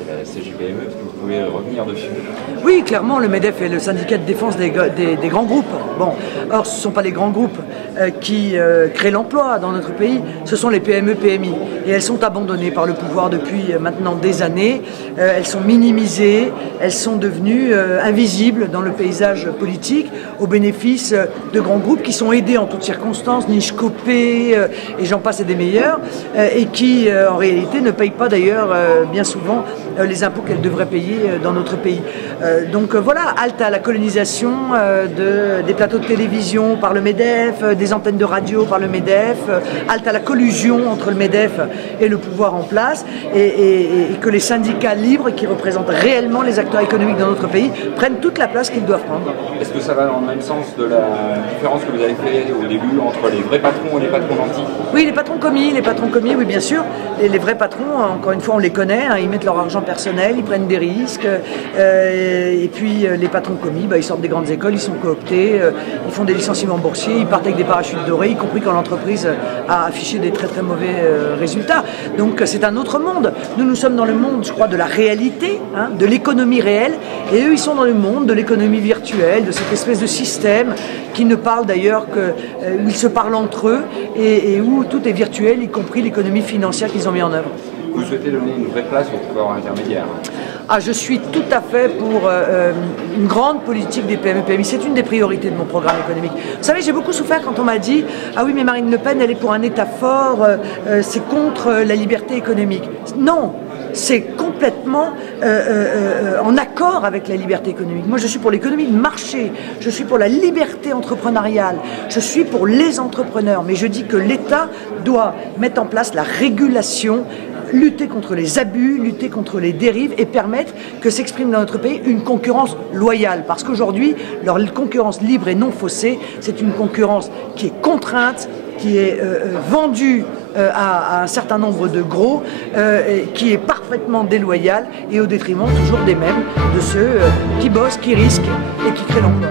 et la CGPME, est-ce que vous pouvez revenir dessus? Oui, clairement, le MEDEF est le syndicat de défense des grands groupes. Bon, or, ce ne sont pas les grands groupes qui créent l'emploi dans notre pays, ce sont les PME, PMI. Et elles sont abandonnées par le pouvoir depuis maintenant des années. Elles sont minimisées, elles sont devenues invisibles dans le paysage politique au bénéfice de grands groupes qui sont aidés en toutes circonstances, Niche Copé et j'en passe et des meilleurs, et qui en réalité ne payent pas d'ailleurs bien souvent les impôts qu'elles devraient payer dans notre pays. Donc voilà, halte à la colonisation des plateaux de télévision par le MEDEF, des antennes de radio par le MEDEF, halte à la collusion entre le MEDEF et le pouvoir en place, et que les syndicats libres qui représentent réellement les acteurs économiques dans notre pays prennent toute la place qu'ils doivent prendre. Est-ce que ça va dans le même sens de la différence que vous avez fait au début entre les vrais patrons et les patrons nantis? Oui, les patrons commis, oui bien sûr. Et les vrais patrons, encore une fois, on les connaît, hein, ils mettent leur argent personnel, ils prennent des risques. Et puis les patrons commis, ils sortent des grandes écoles, ils sont cooptés, ils font des licenciements boursiers, ils partent avec des parachutes dorés, y compris quand l'entreprise a affiché des très très mauvais résultats. Donc c'est un autre monde. Nous sommes dans le monde, je crois, de la réalité, hein, de l'économie réelle, et eux ils sont dans le monde de l'économie virtuelle, de cette espèce de système qui ne parle d'ailleurs que où ils se parlent entre eux et où tout est virtuel, y compris l'économie financière qu'ils ont mis en œuvre. Vous souhaitez donner une vraie place au pouvoir intermédiaire? Ah, je suis tout à fait pour une grande politique des PME-PMI. C'est une des priorités de mon programme économique. Vous savez, j'ai beaucoup souffert quand on m'a dit « Ah oui, mais Marine Le Pen, elle est pour un État fort, c'est contre la liberté économique. » Non, c'est complètement en accord avec la liberté économique. Moi, je suis pour l'économie de marché, je suis pour la liberté entrepreneuriale, je suis pour les entrepreneurs, mais je dis que l'État doit mettre en place la régulation, lutter contre les abus, lutter contre les dérives et permettre que s'exprime dans notre pays une concurrence loyale. Parce qu'aujourd'hui, leur concurrence libre et non faussée, c'est une concurrence qui est contrainte, qui est vendue à un certain nombre de gros, qui est parfaitement déloyale et au détriment toujours des mêmes, de ceux qui bossent, qui risquent et qui créent l'emploi.